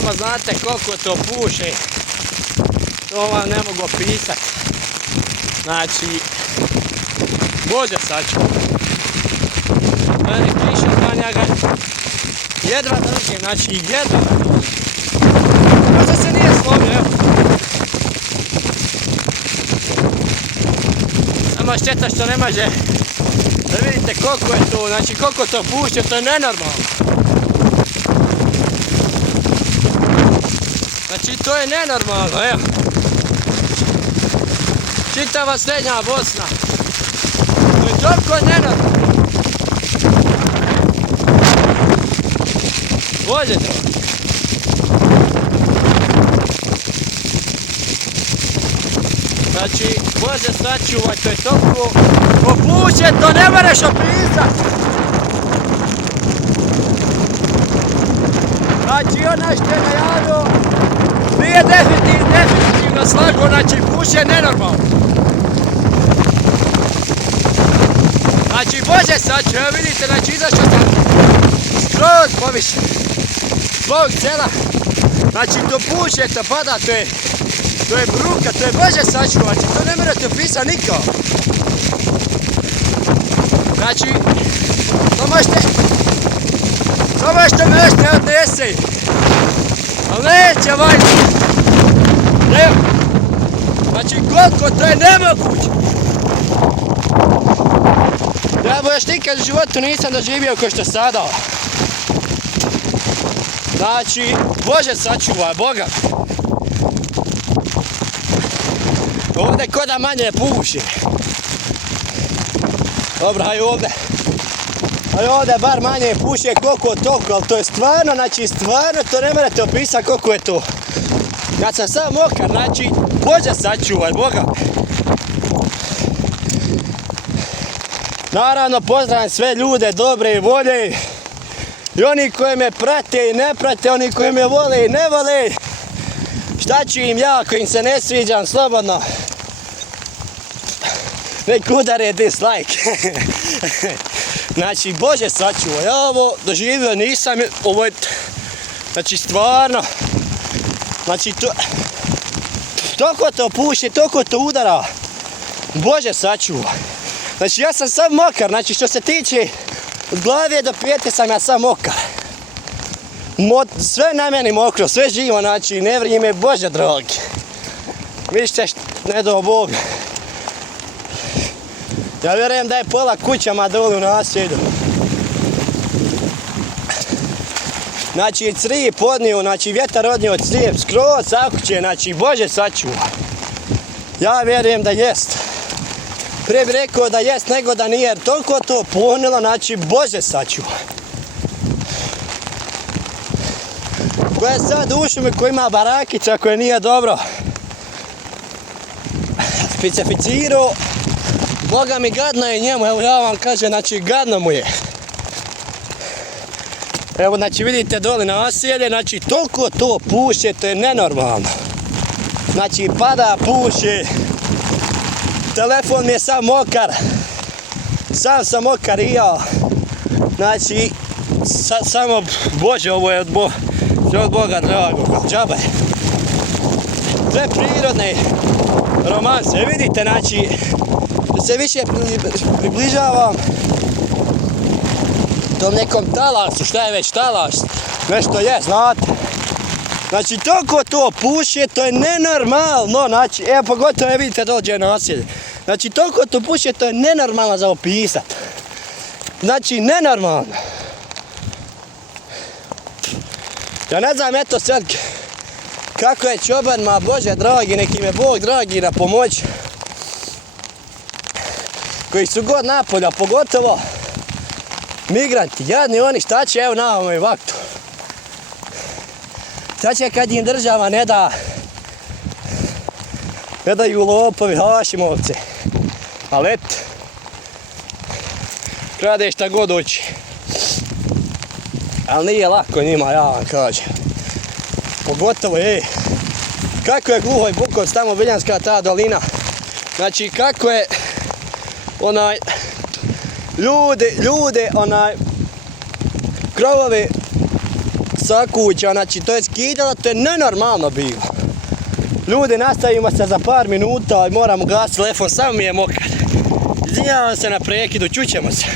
samo znate koliko to puše. To vam ne mogu opisati. Znači, Bože sačuvaj. Meni piše da njega jedva drži, znači jedva. Možda se nije slomio, evo. Samo šteta što ne može da vidite koliko je to, znači koliko to puše, to je nenormalno. Znači to je nenormalno, evo. Čitava srednja Bosna. To je toliko nenormalno. Bože drogi. Znači, Bože sačuvaj, to je toliko popuće, to ne moreš opisat. Znači, onaj što je najavio, nije definitivno slago, znači puše nenormalno. Znači, Bože sačuvaj, evo vidite, znači izašao sam skroz poviše. Svog sela, znači to puše, to pada, to je bruka, to je Bože sačuvaj, znači to ne morate opisati nikako. Znači, to možete me još ne odnese, ali neće vajti. Evo, znači koliko, to je nemoguće. Ja još nikad u životu nisam doživio kao što sada. Znači, Bože sačuvaj, Boga. Ovdje ko da manje puši. Dobro, hajde ovdje. Hajde ovdje bar manje puši koliko toliko, ali to je stvarno, znači stvarno to ne morate opisati koliko je to. Kad sam sam mokar, znači, Bože sačuvaj, Boga. Naravno, pozdravljam sve ljude dobre volje. I oni koji me prate i ne prate, oni koji me vole i ne vole. Šta ću im ja ako im se ne sviđam, slobodno. Nek udare dislike. Znači, Bože sačuvaj, ja ovo doživio nisam, ovo je, znači stvarno, znači toliko to puše, toliko to udara. Bože sačuvaj. Znači ja sam sam mokar, znači što se tiče od glave do pete sam ja sam mokar. Sve na meni mokro, sve živo, znači ne vrijeme, Bože drogi. Vište, ne do Bog. Ja vjerujem da je pola kućama dole u naselju. Znači crijep podnio, znači vjetar odnio crijep skroz zakuće, znači Bože sačuvaj. Ja vjerujem da jest. Prije bi rekao da jest nego da nije, jer toliko to punilo, znači Bože sačuvaj. Ko je sad u šumi, ko ima barakica, koje nije dobro specificirao, Boga mi gadno je njemu, evo ja vam kažem, znači gadno mu je. Evo znači vidite dole naselje, znači toliko to puše, to je nenormalno. Znači pada, puše. Telefon mi je sam mokar. Sam sam mokar i ja. Znači, samo Bože, ovo je od Boga dragog, džabe. Sve prirodne romanse, vidite, znači, da se više približavam tom nekom talasu, šta je već talas, nešto je, znate. Znači, toliko to puše, to je nenormalno, znači, evo pogotovo vidite dođe naselje. Znači, toliko to puše, to je nenormalno za opisat. Znači, nenormalno. Ja ne znam, eto sad, kako je čobanima, Bože dragi, neki me Bog dragi na pomoć. Koji su god napolja, pogotovo migranti, jadni oni, šta će evo na ovoj vaktu? Šta će kad im država ne daju lopovi, hašimovce? Ali eto, krade šta god hoće. Ali nije lako njima, ja vam kažem. Pogotovo, kako je Gluhoj Bukovac, tamo Biljanska ta dolina. Znači, kako je ljude, krovovi sakuća, znači to je skidalo, to je nenormalno bilo. Ljudi, nastavimo se za par minuta i moram ugasiti telefon, samo mi je mokar. Izvinjavam se na prekidu, čućemo se.